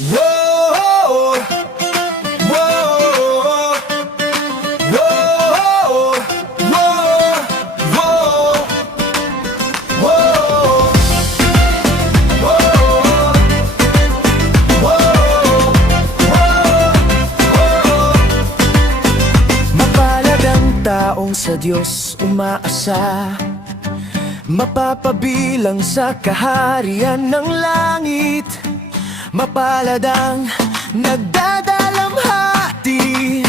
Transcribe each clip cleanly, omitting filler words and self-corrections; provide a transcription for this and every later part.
Whoa, whoa, whoa, whoa, whoa, mapalad ang taong sa Diyos umaasa, mapapabilang sa kaharian ng langit. Mapalad ang nagdadalamhati,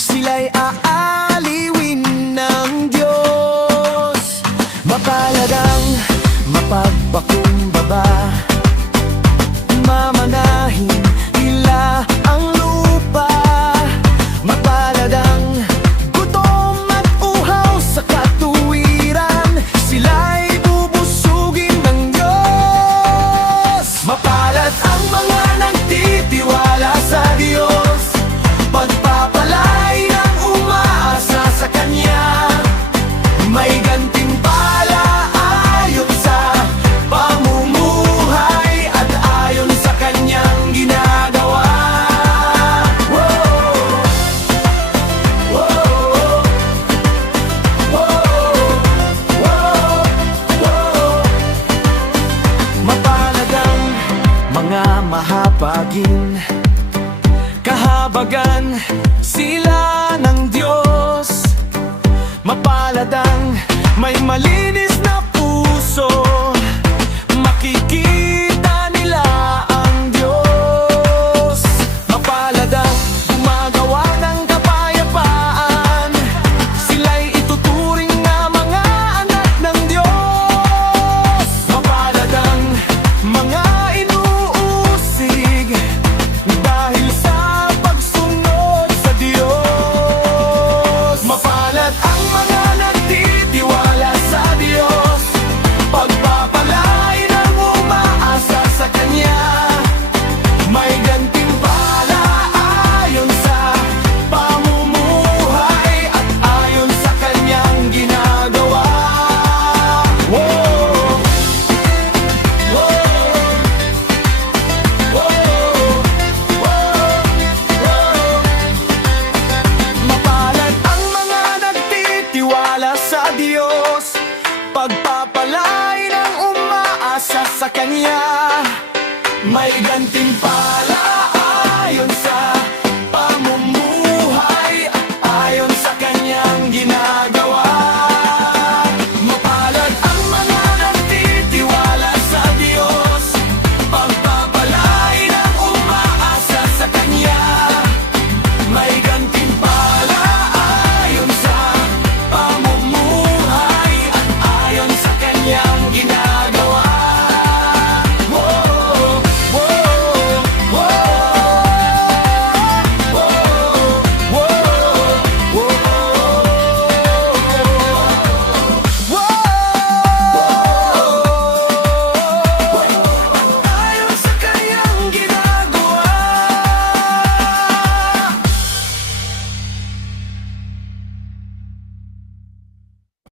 sila'y aaliwin ng Diyos. Mapalad ang mapagpakumbaba, mamanahin nila ang lupa. Mapalad ang gutom at uhaw sa katuwiran, sila'y bubusugin ng Diyos. Mapalad ang mga nagtitiwala sa Diyos, pagpapalay ng umaasa sa Kanya. May gantimpala ayon sa pamumuhay at ayon sa Kanyang ginagawa. Whoa, whoa, whoa, whoa, whoa. Mapalad ang mga mahapagin, kahabagan sila ng Diyos. Mapalad ang may malinis na puso, makikita nila ang Diyos. Mapalad ang gumagawa ng kapayapaan, sila'y ituturing na mga anak ng Diyos. Mapalad ang mga inuusig dahil sa pagsunod sa Diyos. Mapalad ang mga nagtitiwala sa Diyos, pagpapalay ng umaasa sa Kanya. May gantimpala ayon sa pamumuhay at ayon sa Kanyang ginagawa. Whoa, whoa, whoa, whoa. Mapalad ang mga nagtitiwala sa Diyos, pagpapalay ng umaasa sa Kanya. May gantimpala